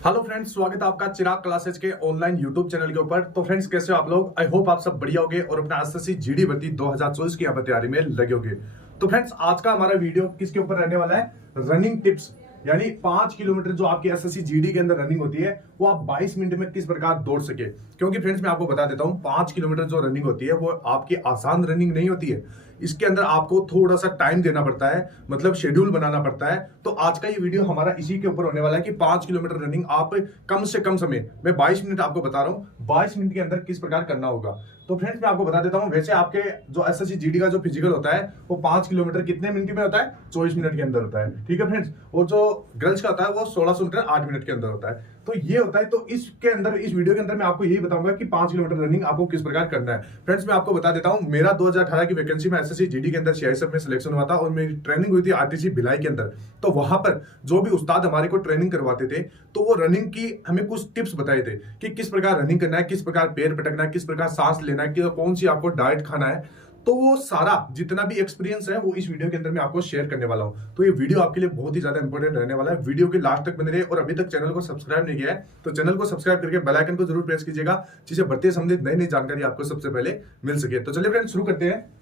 Hello friends, स्वागत है आपका चिराग क्लासेज के ऑनलाइन यूट्यूब चैनल के ऊपर। तो फ्रेंड्स, कैसे हो आप लोग? आई होप आप सब बढ़िया होगे और अपना एसएससी जीडी भर्ती 2024 की यहाँ पर तैयारी में लगे होगे। तो फ्रेंड्स, आज का हमारा वीडियो किसके ऊपर रहने वाला है? रनिंग टिप्स, यानी 5 किलोमीटर जो आपकी एसएससी जीडी के अंदर रनिंग होती है वो आप 22 मिनट में किस प्रकार दौड़ सके। क्योंकि फ्रेंड्स, मैं आपको बता देता हूं, 5 किलोमीटर जो रनिंग होती है वो आपकी आसान रनिंग नहीं होती है। इसके अंदर आपको थोड़ा सा टाइम देना पड़ता है, मतलब शेड्यूल बनाना पड़ता है। तो आज का ये वीडियो हमारा इसी के ऊपर होने वाला है कि 5 किलोमीटर रनिंग आप कम से कम समय, मैं 22 मिनट आपको बता रहा हूं, 22 मिनट के अंदर किस प्रकार करना होगा। तो फ्रेंड्स, मैं आपको बता देता हूं, वैसे आपके जो एसएससी जीडी का जो फिजिकल होता है वो 5 किलोमीटर कितने मिनट में होता है? 24 मिनट के अंदर होता है। ठीक है फ्रेंड्स, और जो गर्ल्स का होता है वो 1600 मीटर 8 मिनट के अंदर होता है। तो ये होता है। तो इसके अंदर, इस वीडियो के अंदर मैं आपको यही बताऊंगा कि 5 किलोमीटर रनिंग आपको किस प्रकार करना है। फ्रेंड्स, मैं आपको बता देता हूं, मेरा 2018 की वैकेंसी में एसएससी जीडी के अंदर सीआईएसएफ में सिलेक्शन हुआ था और मेरी ट्रेनिंग हुई थी आरटीसी भिलाई के अंदर। तो वहां पर जो भी उस्ताद हमारे को ट्रेनिंग करवाते थे तो वो रनिंग की हमें कुछ टिप्स बताए थे कि किस प्रकार रनिंग करना है, किस प्रकार पैर पटकना है, किस प्रकार सांस लेना है, कि कौन सी आपको डाइट खाना है। तो वो सारा जितना भी एक्सपीरियंस है वो इस वीडियो के अंदर मैं आपको शेयर करने वाला हूं। तो ये वीडियो आपके लिए बहुत ही ज्यादा इंपॉर्टेंट रहने वाला है। वीडियो के लास्ट तक बने रहे और अभी तक चैनल को सब्सक्राइब नहीं किया है तो चैनल को सब्सक्राइब करके बेल आइकन को जरूर प्रेस कीजिएगा, जिससे बढ़ते संबंधित नई नई जानकारी आपको सबसे पहले मिल सके। तो चलिए फ्रेंड्स, शुरू करते हैं।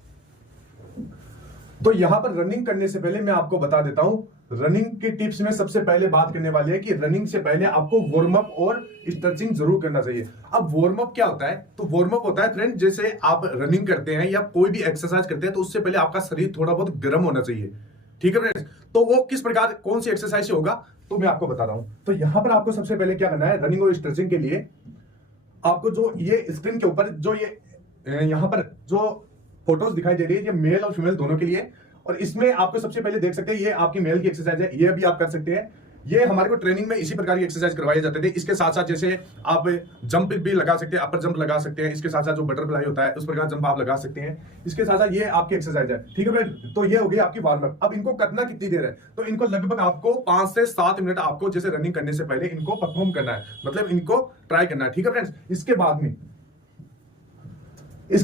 तो यहां पर रनिंग करने से पहले मैं आपको बता देता हूं, रनिंग के टिप्स में सबसे पहले बात करने वाले है कि रनिंग से पहले आपको वार्म अप और स्ट्रेचिंग जरूर करना चाहिए। अब वार्म अप क्या होता है? तो वार्म अप होता है फ्रेंड, जैसे आप रनिंग करते हैं या कोई भी एक्सरसाइज करते हैं तो उससे पहले आपका शरीर थोड़ा बहुत गर्म होना चाहिए। ठीक है फ्रेंड्स, तो वो किस प्रकार, कौन सी एक्सरसाइज से होगा तो मैं आपको बता रहा हूं। तो यहां पर आपको सबसे पहले क्या करना है, रनिंग और स्ट्रेचिंग के लिए आपको जो ये स्क्रीन के ऊपर जो ये यहां पर जो फोटोज दिखाई दे रही है, ये मेल और फीमेल दोनों के लिए। और इसमें आपको सबसे पहले देख सकते हैं, ये आपकी मेल की एक्सरसाइज है, ये भी आप कर सकते हैं। ये हमारे को ट्रेनिंग में इसी प्रकार की एक्सरसाइज करवाए जाते थे। इसके साथ साथ जैसे आप जंप भी लगा सकते हैं, अपर जंप लगा सकते हैं। इसके साथ साथ जो बटरफ्लाई होता है उस प्रकार जंप आप लगा सकते हैं। इसके साथ साथ ये आपकी एक्सरसाइज है। ठीक है फ्रेंड, तो ये हो गई आपकी वार्म अप। अब इनको करना कितनी देर है? तो इनको लगभग आपको 5 से 7 मिनट आपको जैसे रनिंग करने से पहले इनको परफॉर्म करना है, मतलब इनको ट्राई करना है। ठीक है फ्रेंड्स, इसके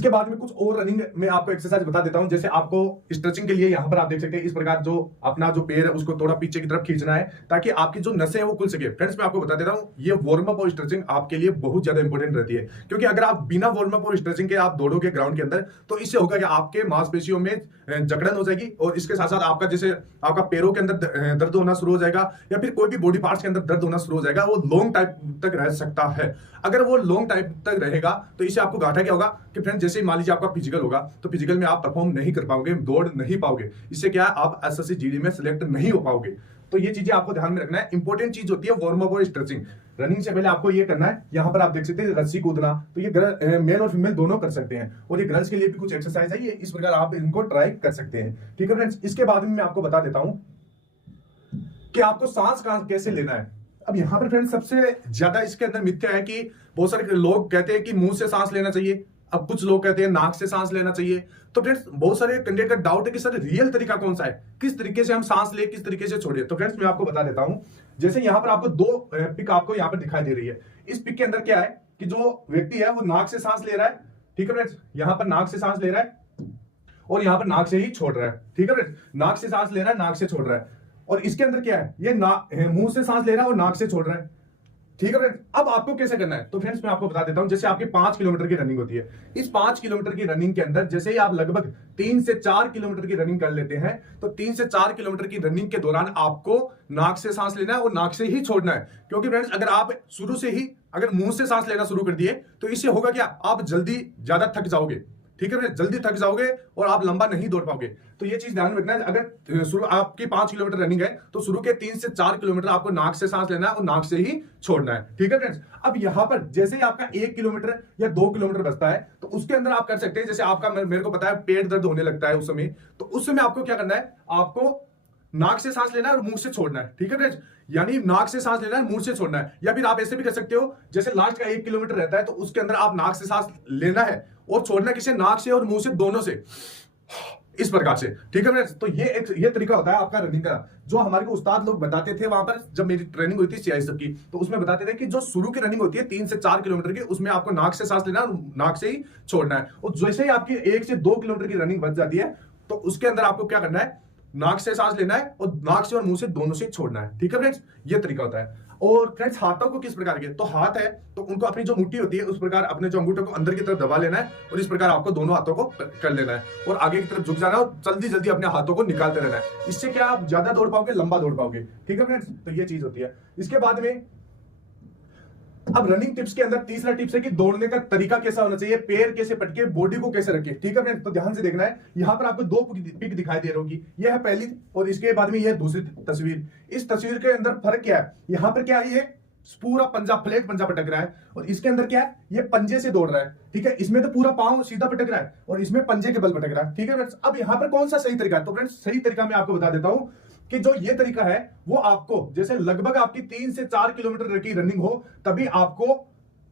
बाद में कुछ और रनिंग में आपको एक्सरसाइज बता देता हूं। जैसे आपको स्ट्रेचिंग के लिए यहां पर आप देख सकते हैं, इस प्रकार जो अपना जो पैर है उसको थोड़ा पीछे की तरफ खींचना है ताकि आपकी जो नसें हैं वो खुल सके। फ्रेंड्स, मैं आपको बता देता हूं, ये वार्म अप और स्ट्रेचिंग आपके लिए बहुत ज्यादा इंपॉर्टेंट रहती है। क्योंकि अगर आप बिना वार्म अप और स्ट्रेचिंग के आप दौड़ोगे ग्राउंड के अंदर तो इससे होगा कि आपके मांसपेशियों में जकड़न हो जाएगी और इसके साथ साथ आपका जैसे आपका पैरों के अंदर दर्द होना शुरू हो जाएगा या फिर कोई भी बॉडी पार्ट्स के अंदर दर्द होना शुरू हो जाएगा। वो लॉन्ग टाइम तक रह सकता है। अगर वो लॉन्ग टाइम तक रहेगा तो इससे आपको घाटा क्या होगा कि फ्रेंड्स, जैसे मान लीजिए आपका फिजिकल होगा तो फिजिकल में आप परफॉर्म नहीं कर पाओगे, दौड़ नहीं पाओगे। इससे क्या है, आप एसएससी जीडी में सिलेक्ट नहीं हो पाओगे। तो ये चीजें आपको ध्यान में रखना है। इंपॉर्टेंट चीज होती है वार्म अप और स्ट्रेचिंग। रनिंग से पहले आपको ये करना है। यहां पर आप देख सकते हैं रस्सी कूदना, तो ये मेल और फीमेल दोनों कर सकते हैं। और ये गर्ल्स के लिए भी कुछ एक्सरसाइज है, ये इस प्रकार आप इनको ट्राई कर सकते हैं। ठीक है फ्रेंड्स, इसके बाद में मैं आपको बता देता हूं कि आपको सांस कैसे लेना है। अब यहां पर फ्रेंड्स, सबसे ज्यादा इसके अंदर मिथ्या है कि बहुत सारे लोग कहते हैं कि मुंह से सांस लेना चाहिए, अब कुछ लोग कहते हैं नाक से सांस लेना चाहिए। तो फ्रेंड्स, बहुत सारे कैंडिडेट का डाउट है कि सर रियल तरीका कौन सा है, किस तरीके से हम सांस ले, किस तरीके से छोड़े। तो फ्रेंड्स, मैं आपको बता देता हूं। जैसे यहां पर आपको दो पिक आपको यहां पर दिखाई दे रही है। इस पिक के अंदर क्या है कि जो व्यक्ति है वो नाक से सांस ले रहा है। ठीक है फ्रेंड्स, यहां पर नाक से सांस ले रहा है और यहां पर नाक से ही छोड़ रहा है। ठीक है फ्रेंड्स, नाक से सांस ले रहा है, नाक से छोड़ रहा है। और इसके अंदर क्या है, ये मुंह से सांस ले रहा है और नाक से छोड़ रहा है। ठीक है फ्रेंड्स, अब आपको कैसे करना है? तो फ्रेंड्स, मैं आपको बता देता हूं। जैसे आपकी 5 किलोमीटर की रनिंग होती है, इस 5 किलोमीटर की रनिंग के अंदर जैसे ही आप लगभग 3 से 4 किलोमीटर की रनिंग कर लेते हैं तो 3 से 4 किलोमीटर की रनिंग के दौरान आपको नाक से सांस लेना है और नाक से ही छोड़ना है। क्योंकि फ्रेंड्स, अगर आप शुरू से ही अगर मुंह से सांस लेना शुरू कर दिए तो इससे होगा क्या, आप जल्दी ज्यादा थक जाओगे। ठीक है फ्रेंड्स, जल्दी थक जाओगे और आप लंबा नहीं दौड़ पाओगे। तो ये चीज ध्यान में रखना है। अगर शुरू आपकी 5 किलोमीटर रनिंग है तो शुरू के 3 से 4 किलोमीटर आपको नाक से सांस लेना है और नाक से ही छोड़ना है। ठीक है फ्रेंड्स, अब यहां पर जैसे ही आपका 1 किलोमीटर या 2 किलोमीटर बचता है तो उसके अंदर आप कर सकते हैं, जैसे आपका मेरे को पता है पेट दर्द होने लगता है उस समय, तो उस समय आपको क्या करना है, आपको नाक से सांस लेना है और मुंह से छोड़ना है। ठीक है फ्रेंड्स, यानी नाक से सांस लेना है, मुंह से छोड़ना है। या फिर आप ऐसे भी कर सकते हो, जैसे लास्ट का 1 किलोमीटर रहता है तो उसके अंदर आप नाक से सांस लेना है और छोड़ना किसे, नाक से और मुंह से, दोनों से, इस प्रकार से। ठीक है फ्रेंड्स, तो ये तरीका होता है आपका रनिंग का, जो हमारे को उस्ताद लोग बताते थे वहां पर जब मेरी ट्रेनिंग हुई थी सीआईएसएफ की। तो उसमें बताते थे कि जो शुरू की रनिंग होती है 3 से 4 किलोमीटर की, उसमें आपको नाक से सांस लेना और नाक से ही छोड़ना है। और जैसे ही आपकी 1 से 2 किलोमीटर की रनिंग बच जाती है तो उसके अंदर आपको क्या करना है, नाक से सांस लेना है और नाक से और मुंह से दोनों से छोड़ना है। ठीक है फ्रेंड्स, ये तरीका होता है। और फ्रेंड्स हाथों को किस प्रकार के, तो हाथ है तो उनको अपनी जो मुट्ठी होती है उस प्रकार अपने जो अंगूठे को अंदर की तरफ दबा लेना है और इस प्रकार आपको दोनों हाथों को कर लेना है और आगे की तरफ झुक जाना है और जल्दी जल्दी अपने हाथों को निकालते रहना है। इससे क्या आप ज्यादा दौड़ पाओगे, लंबा दौड़ पाओगे। ठीक है फ्रेंड्स, तो ये चीज होती है। इसके बाद में अब रनिंग टिप्स के अंदर तीसरा टिप्स है कि दौड़ने का तरीका कैसा होना चाहिए, पैर कैसे पटके, बॉडी को कैसे रखे। ठीक है फ्रेंड्स, तो ध्यान से देखना है। यहां पर आपको दो पिक दिखाई दे रही होगी, यह है पहली और इसके बाद में यह है दूसरी तस्वीर। इस तस्वीर के अंदर फर्क क्या है, यहां पर क्या है, ये पूरा पंजा, फ्लैट पंजा पटक रहा है और इसके अंदर क्या है, ये पंजे से दौड़ रहा है। ठीक है, इसमें तो पूरा पांव सीधा पटक रहा है और इसमें पंजे के बल पटक रहा है। ठीक है फ्रेंड्स, अब यहां पर कौन सा सही तरीका है, तो फ्रेंड्स सही तरीका मैं आपको बता देता हूं कि जो ये तरीका है वो आपको जैसे लगभग आपकी 3 से 4 किलोमीटर की रनिंग हो तभी आपको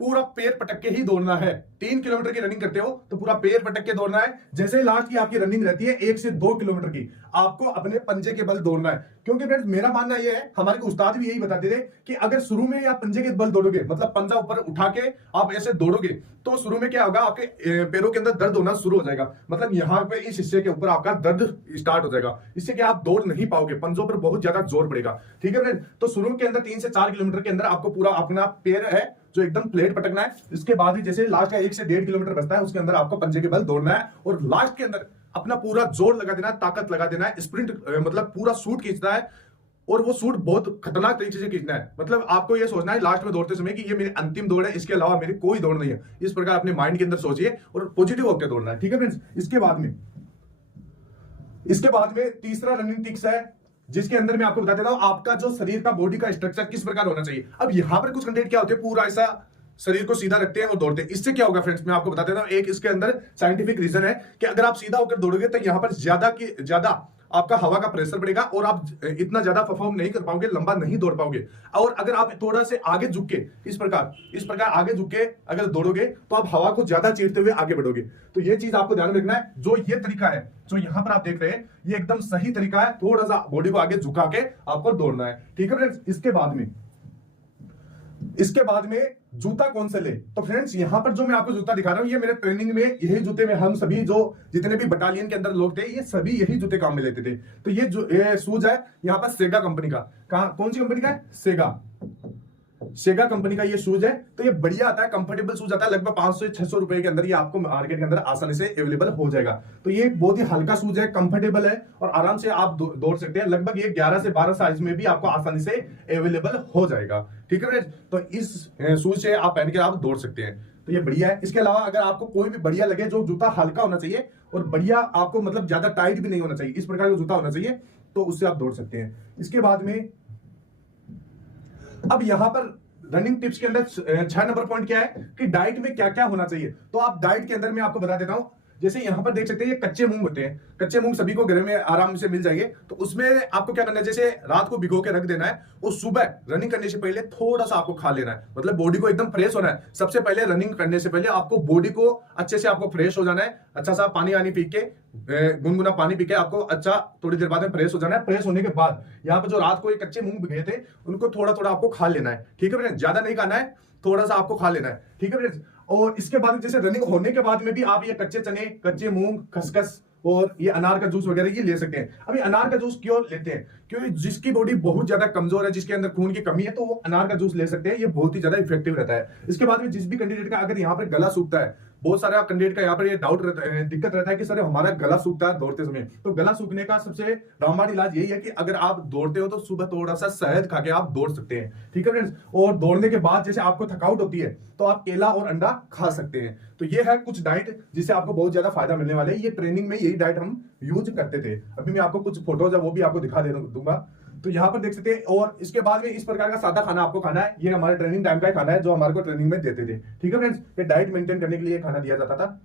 पूरा पैर पटक के ही दौड़ना है। 3 किलोमीटर की रनिंग करते हो तो पूरा पैर पटक के दौड़ना है। जैसे लास्ट की आपकी रनिंग रहती है 1 से 2 किलोमीटर की, आपको अपने पंजे के बल दौड़ना है। क्योंकि फ्रेंड्स मेरा मानना यह है, हमारे उस्ताद भी यही बताते थे कि अगर शुरू में आप पंजे के बल दौड़ोगे, मतलब पंजा ऊपर उठा के आप ऐसे दौड़ोगे तो शुरू में क्या होगा, आपके पैरों के अंदर दर्द होना शुरू हो जाएगा। मतलब यहाँ पे इस हिस्से के ऊपर आपका दर्द स्टार्ट हो जाएगा। इससे क्या आप दौड़ नहीं पाओगे, पंजों पर बहुत ज्यादा जोर पड़ेगा। ठीक है फ्रेंड्स, तो शुरू के अंदर 3 से 4 किलोमीटर के अंदर आपको पूरा अपना पैर है जो एकदम प्लेट पटकना है। इसके बाद ही जैसे लास्ट का 1 से 1.5 किलोमीटर बचता है उसके अंदर आपको पंजे के बल दौड़ना है और लास्ट के अंदर अपना पूरा जोर लगा देना है, ताकत लगा देना है। स्प्रिंट मतलब पूरा सूट खींचना है और वो सूट बहुत खतरनाक तरीके से खींचना है। मतलब आपको ये सोचना है लास्ट में दौड़ते समय कि ये मेरी अंतिम दौड़ है, इसके अलावा मेरी कोई दौड़ नहीं है। इस प्रकार अपने माइंड के अंदर सोचिए और पॉजिटिव होकर दौड़ना है। ठीक है फ्रेंड्स, इसके बाद में तीसरा रनिंग टिप्स है जिसके अंदर मैं आपको बता देता हूं आपका जो शरीर का बॉडी का स्ट्रक्चर किस प्रकार होना चाहिए। अब यहां पर कुछ कंटेंट क्या होते हैं, पूरा ऐसा शरीर को सीधा रखते हैं और दौड़ते हैं। इससे क्या होगा फ्रेंड्स, मैं आपको बता देता हूं। एक इसके अंदर साइंटिफिक रीजन है कि अगर आप सीधा होकर दौड़ोगे तो यहां पर ज्यादा आपका हवा का प्रेशर बढ़ेगा और आप इतना ज्यादा परफॉर्म नहीं कर पाओगे, लंबा नहीं दौड़ पाओगे। और अगर आप थोड़ा से आगे झुक के इस प्रकार आगे झुक के अगर दौड़ोगे तो आप हवा को ज्यादा चीरते हुए आगे बढ़ोगे। तो ये चीज आपको ध्यान में रखना है। जो ये तरीका है जो यहां पर आप देख रहे हैं ये एकदम सही तरीका है। थोड़ा सा बॉडी को आगे झुका के आपको दौड़ना है। ठीक है फ्रेंड्स, इसके बाद में जूता कौन से ले, तो फ्रेंड्स यहां पर जो मैं आपको जूता दिखा रहा हूं ये मेरे ट्रेनिंग में यही जूते में हम सभी जो जितने भी बटालियन के अंदर लोग थे ये सभी यही जूते काम में लेते थे। तो ये शूज है यहाँ पर सेगा कंपनी का। कौन सी कंपनी का है, सेगा कंपनी का ये शूज है। तो ये बढ़िया आता है, कंफर्टेबल शूज आता है। लगभग 500 से 600 रुपए के अंदर ये आपको मार्केट के अंदर आसानी से अवेलेबल हो जाएगा। तो ये बहुत ही हल्का शूज है, कंफर्टेबल है और आराम से आप दौड़ सकते हैं। लगभग ये 11 से 12 साइज में भी आपको आसानी से अवेलेबल हो जाएगा। ठीक है फ्रेंड्स, तो इस शूज से आप पहन के आप दौड़ सकते हैं। तो ये बढ़िया है। इसके अलावा अगर आपको कोई भी बढ़िया लगे, जो जूता हल्का होना चाहिए और बढ़िया आपको मतलब ज्यादा टाइट भी नहीं होना चाहिए, इस प्रकार का जूता होना चाहिए, तो उससे आप दौड़ सकते हैं। इसके बाद में अब यहां पर रनिंग टिप्स के अंदर 6 नंबर पॉइंट क्या है कि डाइट में क्या क्या होना चाहिए। तो आप डाइट के अंदर मैं आपको बता देता हूं। जैसे यहां पर देख सकते हैं ये कच्चे मूंग होते हैं। कच्चे मूंग सभी को घर में आराम से मिल जाएंगे। तो उसमें आपको क्या करना है, जैसे रात को भिगो के रख देना है और सुबह रनिंग करने से पहले थोड़ा सा आपको खा लेना है। मतलब बॉडी को एकदम फ्रेश होना है। सबसे पहले रनिंग करने से पहले आपको बॉडी को अच्छे से आपको फ्रेश हो जाना है। अच्छा सा पानी पी के, गुनगुना पानी पी के आपको अच्छा थोड़ी देर बाद में फ्रेश हो जाना है। फ्रेश होने के बाद यहाँ पे जो रात को ये कच्चे मूंग भिगे थे उनको थोड़ा थोड़ा आपको खा लेना है। ठीक है फ्रेंड्स, ज्यादा नहीं खाना है, थोड़ा सा आपको खा लेना है। ठीक है फ्रेंड्स, और इसके बाद जैसे रनिंग होने के बाद में भी आप ये कच्चे चने, कच्चे मूंग, खसखस और ये अनार का जूस वगैरह ये ले सकते हैं। अभी अनार का जूस क्यों लेते हैं, क्योंकि जिसकी बॉडी बहुत ज्यादा कमजोर है, जिसके अंदर खून की कमी है, तो वो अनार का जूस ले सकते हैं। ये बहुत ही ज्यादा इफेक्टिव रहता है। इसके बाद में जिस भी कैंडिडेट का अगर यहाँ पर गला सूखता है, बहुत सारा कैंडिडेट का यहाँ पर ये डाउट रहता है, दिक्कत रहता है कि सर हमारा गला सूखता है दौड़ते समय। तो गला सूखने का सबसे रामबाण इलाज यही है कि अगर आप दौड़ते हो तो सुबह थोड़ा सा शहद खा के आप दौड़ सकते हैं। ठीक है फ्रेंड्स, और दौड़ने के बाद जैसे आपको थकावट होती है तो आप केला और अंडा खा सकते हैं। तो ये है कुछ डाइट जिससे आपको बहुत ज्यादा फायदा मिलने वाला है। ये ट्रेनिंग में यही डाइट हम यूज करते थे। अभी मैं आपको कुछ फोटोज है वो भी आपको दिखा दूंगा। तो यहाँ पर देख सकते हैं। और इसके बाद में इस प्रकार का सादा खाना आपको खाना है। ये हमारे ट्रेनिंग टाइम का खाना है जो हमारे को ट्रेनिंग में देते थे। ठीक है फ्रेंड्स, ये डाइट मेंटेन करने के लिए खाना दिया जाता था।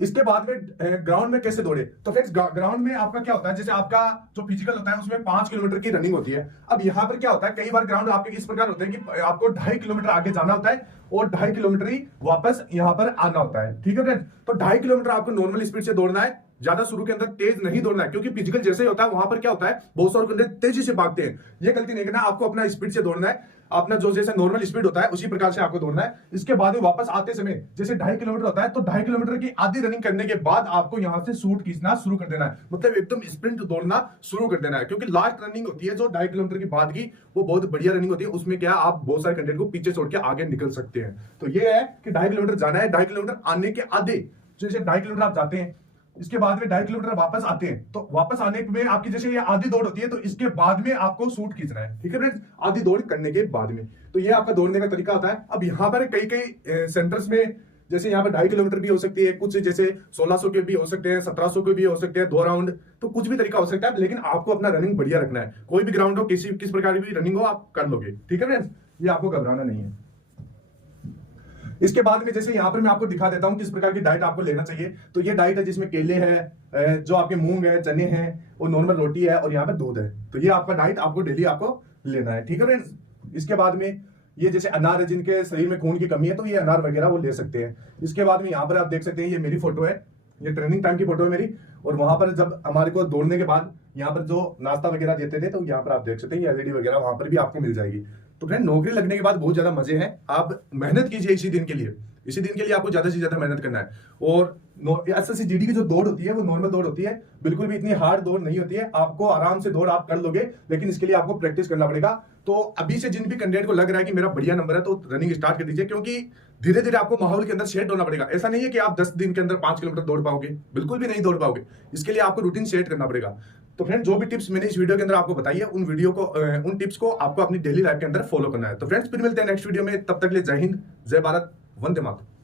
इसके बाद में ग्राउंड में कैसे दौड़े, तो फ्रेंड्स ग्राउंड में आपका क्या होता है, जैसे आपका जो फिजिकल होता है उसमें 5 किलोमीटर की रनिंग होती है। अब यहाँ पर क्या होता है, कई बार ग्राउंड आपके इस प्रकार होते हैं कि आपको 2.5 किलोमीटर आगे जाना होता है और 2.5 किलोमीटर ही वापस यहाँ पर आना होता है। ठीक है फ्रेंड्स, तो 2.5 किलोमीटर आपको नॉर्मल स्पीड से दौड़ना है ज्यादा शुरू के अंदर तेज नहीं दौड़ना है, क्योंकि फिजिकल जैसे ही होता है वहां पर क्या होता है, बहुत सारे बंदे तेजी से भागते हैं। ये गलती नहीं करना, आपको अपना स्पीड से दौड़ना है, अपना जो जैसे नॉर्मल स्पीड होता है उसी प्रकार से आपको दौड़ना है। इसके बाद में वापस आते समय जैसे 2.5 किलोमीटर होता है, तो 2.5 किलोमीटर की आधी रनिंग करने के बाद आपको यहां से शूट खींचना शुरू कर देना है, मतलब एकदम स्प्रिंट दौड़ना शुरू कर देना है। क्योंकि लास्ट रनिंग होती है जो 2.5 किलोमीटर की बाद की, वो बहुत बढ़िया रनिंग होती है, उसमें क्या आप बहुत सारे कंटेंट को पीछे छोड़ के आगे निकल सकते हैं। तो ये है कि 2.5 किलोमीटर जाना है, 2.5 किलोमीटर आने के आधे, जैसे 2.5 किलोमीटर आप जाते हैं, इसके बाद में 2.5 किलोमीटर वापस आते हैं, तो वापस आने में आपकी जैसे ये आधी दौड़ होती है, तो इसके बाद में आपको शूट खींचना है, ठीक है फ्रेंड्स, आधी दौड़ करने के बाद में। तो ये आपका दौड़ने का तरीका होता है। अब यहाँ पर कई कई सेंटर्स में जैसे यहाँ पर 2.5 किलोमीटर भी हो सकती है, कुछ जैसे 1600 के भी हो सकते हैं, 1700 के भी हो सकते हैं, 2 राउंड, तो कुछ भी तरीका हो सकता है, लेकिन आपको अपना रनिंग बढ़िया रखना है। कोई भी ग्राउंड हो, किस प्रकार की रनिंग हो, आप कर लोगे, ठीक है फ्रेंड्स, ये आपको घबराना नहीं है। इसके बाद में जैसे यहाँ पर मैं आपको दिखा देता हूँ किस प्रकार की डाइट आपको लेना चाहिए। तो ये डाइट है जिसमें केले हैं, जो आपके मूंग है, चने हैं, और नॉर्मल रोटी है, और यहाँ पे दूध है। तो ये आपका डाइट आपको डेली आपको लेना है, ठीक है फ्रेंड्स। इसके बाद में ये जैसे अनार है, जिनके शरीर में खून की कमी है, तो ये अनार वगैरह वो ले सकते हैं। इसके बाद में यहाँ पर आप देख सकते हैं, ये मेरी फोटो है, ये ट्रेनिंग टाइम की फोटो है मेरी, और वहां पर जब हमारे को दौड़ने के बाद यहाँ पर जो नाश्ता वगैरह देते थे, तो यहाँ पर आप देख सकते हैं ये एलईडी वगैरह वहां पर भी आपको मिल जाएगी। तो फ्रेंड, नौकरी लगने के बाद बहुत ज्यादा मजे हैं, आप मेहनत कीजिए इसी दिन के लिए, इसी दिन के लिए आपको ज्यादा से ज्यादा मेहनत करना है। और एसएससी जीडी की जो दौड़ होती है वो नॉर्मल दौड़ होती है, बिल्कुल भी इतनी हार्ड दौड़ नहीं होती है, आपको आराम से दौड़ आप कर लोगे, लेकिन इसके लिए आपको प्रैक्टिस करना पड़ेगा। तो अभी से जिन भी कैंडिडेट को लग रहा है कि मेरा बढ़िया नंबर है, तो रनिंग स्टार्ट कर दीजिए, क्योंकि धीरे धीरे आपको माहौल के अंदर सेट होना पड़ेगा। ऐसा नहीं है कि आप 10 दिन के अंदर 5 किलोमीटर दौड़ पाओगे, बिल्कुल भी नहीं दौड़ पाओगे, इसके लिए आपको रूटीन सेट करना पड़ेगा। तो फ्रेंड, जो भी टिप्स मैंने इस वीडियो के अंदर आपको बताई है, उन टिप्स को आपको अपनी डेली लाइफ के अंदर फॉलो करना है। तो फ्रेंड्स, फिर मिलते हैं नेक्स्ट वीडियो में, तब तक के लिए जय हिंद, जय भारत, वंदे मातरम।